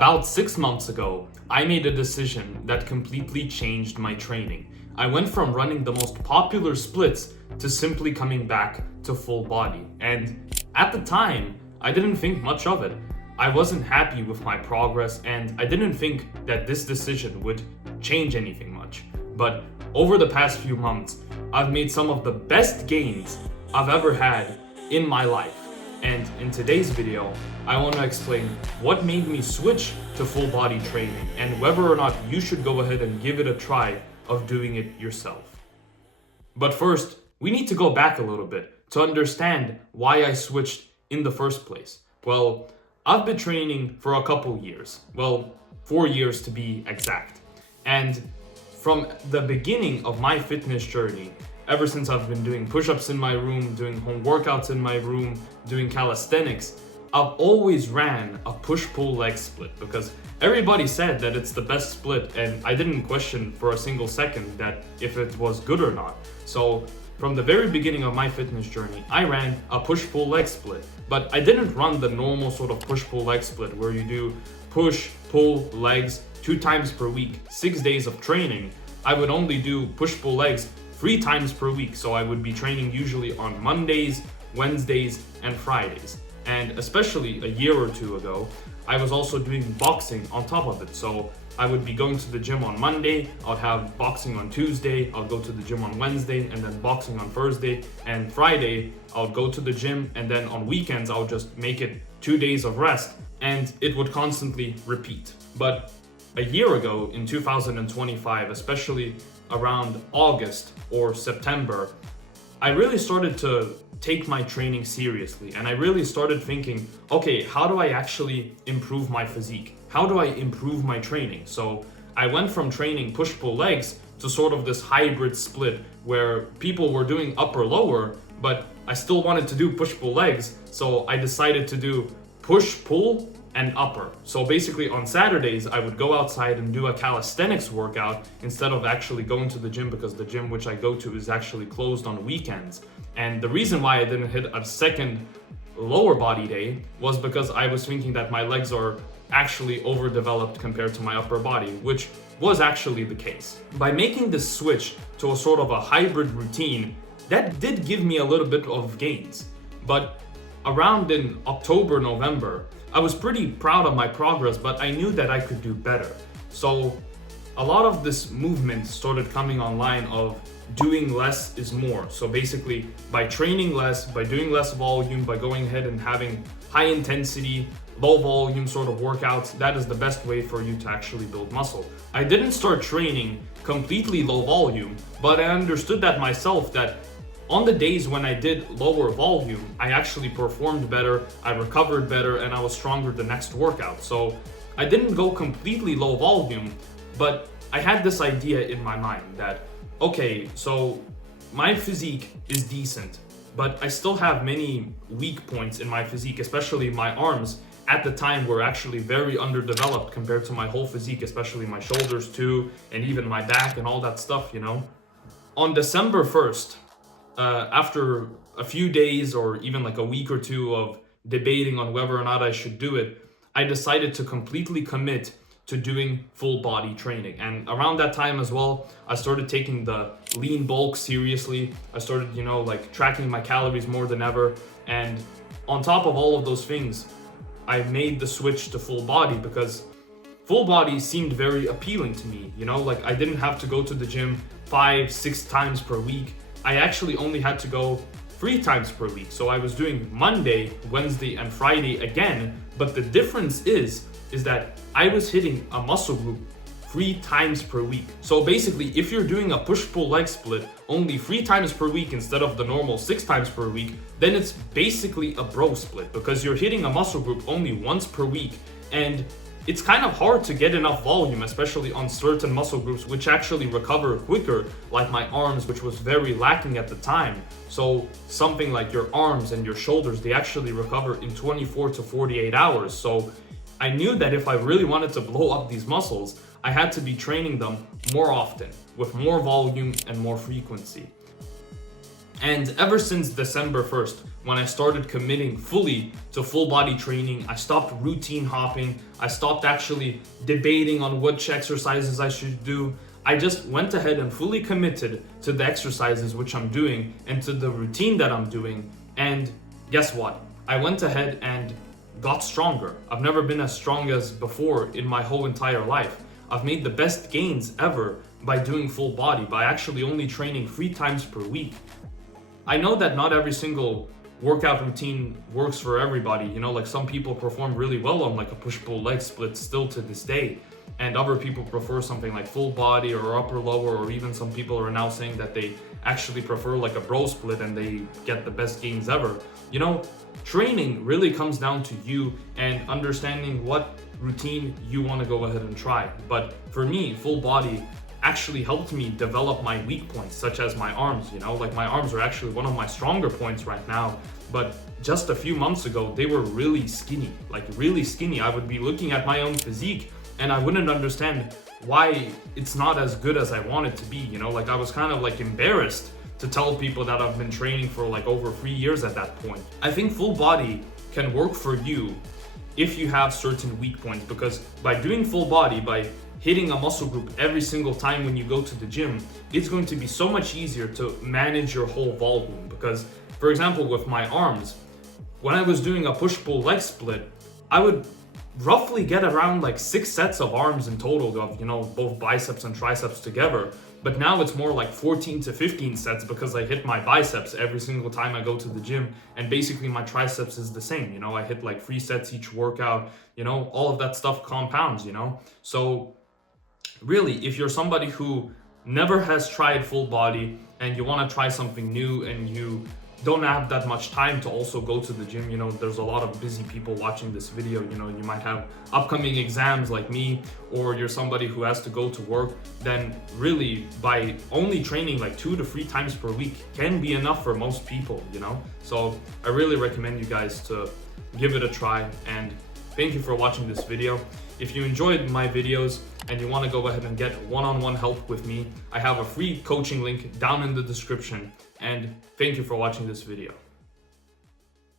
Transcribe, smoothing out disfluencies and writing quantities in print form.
About 6 months ago, I made a decision that completely changed my training. I went from running the most popular splits to simply coming back to full body. And at the time, I didn't think much of it. I wasn't happy with my progress and I didn't think that this decision would change anything much. But over the past few months, I've made some of the best gains I've ever had in my life. And in today's video, I want to explain what made me switch to full body training and whether or not you should go ahead and give it a try of doing it yourself. But first, we need to go back a little bit to understand why I switched in the first place. Well, I've been training for a couple years. Well, 4 years to be exact. And from the beginning of my fitness journey, ever since I've been doing push-ups in my room, doing home workouts in my room, doing calisthenics, I've always ran a push-pull leg split because everybody said that it's the best split and I didn't question for a single second that if it was good or not. So from the very beginning of my fitness journey, I ran a push-pull leg split, but I didn't run the normal sort of push-pull leg split where you do push, pull, legs 2 times per week, 6 days of training. I would only do push-pull legs 3 times per week. So I would be training usually on Mondays, Wednesdays, and Fridays. And especially a year or two ago, I was also doing boxing on top of it. So I would be going to the gym on Monday, I'll have boxing on Tuesday, I'll go to the gym on Wednesday, and then boxing on Thursday. And Friday, I'll go to the gym, and then on weekends, I'll just make it 2 days of rest, and it would constantly repeat. But a year ago, in 2025, especially around August or September, I really started to take my training seriously and I really started thinking, okay, how do I actually improve my physique? How do I improve my training? So I went from training push-pull legs to sort of this hybrid split where people were doing upper lower, but I still wanted to do push-pull legs. So I decided to do push-pull and upper. So basically on Saturdays, I would go outside and do a calisthenics workout instead of actually going to the gym because the gym which I go to is actually closed on weekends. And the reason why I didn't hit a second lower body day was because I was thinking that my legs are actually overdeveloped compared to my upper body, which was actually the case. By making this switch to a sort of a hybrid routine, that did give me a little bit of gains. But around in October, November, I was pretty proud of my progress, but I knew that I could do better. So a lot of this movement started coming online of doing less is more. So basically by training less, by doing less volume, by going ahead and having high intensity, low volume sort of workouts, that is the best way for you to actually build muscle. I didn't start training completely low volume, but I understood that myself that on the days when I did lower volume, I actually performed better, I recovered better, and I was stronger the next workout. So I didn't go completely low volume, but I had this idea in my mind that, okay, so my physique is decent, but I still have many weak points in my physique, especially my arms at the time were actually very underdeveloped compared to my whole physique, especially my shoulders too, and even my back and all that stuff, you know? On December 1st, after a few days or even like a week or two of debating on whether or not I should do it, I decided to completely commit to doing full body training. And around that time as well, I started taking the lean bulk seriously. I started, like tracking my calories more than ever. And on top of all of those things, I made the switch to full body because full body seemed very appealing to me. Like I didn't have to go to the gym 5-6 times per week. I actually only had to go 3 times per week. So I was doing Monday, Wednesday, and Friday again. But the difference is that I was hitting a muscle group 3 times per week. So basically, if you're doing a push-pull leg split only 3 times per week instead of the normal 6 times per week, then it's basically a bro split because you're hitting a muscle group only once per week. And it's kind of hard to get enough volume, especially on certain muscle groups which actually recover quicker, like my arms, which was very lacking at the time. So something like your arms and your shoulders, they actually recover in 24 to 48 hours. So I knew that if I really wanted to blow up these muscles, I had to be training them more often, with more volume and more frequency. And ever since December 1st, when I started committing fully to full body training, I stopped routine hopping, I stopped actually debating on which exercises I should do. I just went ahead and fully committed to the exercises which I'm doing and to the routine that I'm doing. And guess what? I went ahead and got stronger. I've never been as strong as before in my whole entire life. I've made the best gains ever by doing full body, by actually only training 3 times per week. I know that not every single workout routine works for everybody. You know, like some people perform really well on like a push-pull leg split still to this day. And other people prefer something like full body or upper lower, or even some people are now saying that they actually prefer like a bro split and they get the best gains ever. You know, training really comes down to you and understanding what routine you want to go ahead and try. But for me, full body actually helped me develop my weak points, such as my arms. You know, like my arms are actually one of my stronger points right now, but just a few months ago they were really skinny, like really skinny. I would be looking at my own physique and I wouldn't understand why it's not as good as I want it to be. You know, like I was kind of like embarrassed to tell people that I've been training for like over 3 years at that point. I think full body can work for you if you have certain weak points, because by doing full body, by hitting a muscle group every single time when you go to the gym, it's going to be so much easier to manage your whole volume. Because, for example, with my arms, when I was doing a push-pull leg split, I would roughly get around like 6 sets of arms in total of, you know, both biceps and triceps together. But now it's more like 14 to 15 sets because I hit my biceps every single time I go to the gym, and basically my triceps is the same. You know, I hit like 3 sets each workout, you know, all of that stuff compounds, you know. So really, if you're somebody who never has tried full body and you want to try something new and you don't have that much time to also go to the gym, you know, there's a lot of busy people watching this video, you know, you might have upcoming exams like me, or you're somebody who has to go to work, then really by only training like 2 to 3 times per week can be enough for most people, you know. So I really recommend you guys to give it a try, and thank you for watching this video. If you enjoyed my videos and you want to go ahead and get one-on-one help with me, I have a free coaching link down in the description. And thank you for watching this video.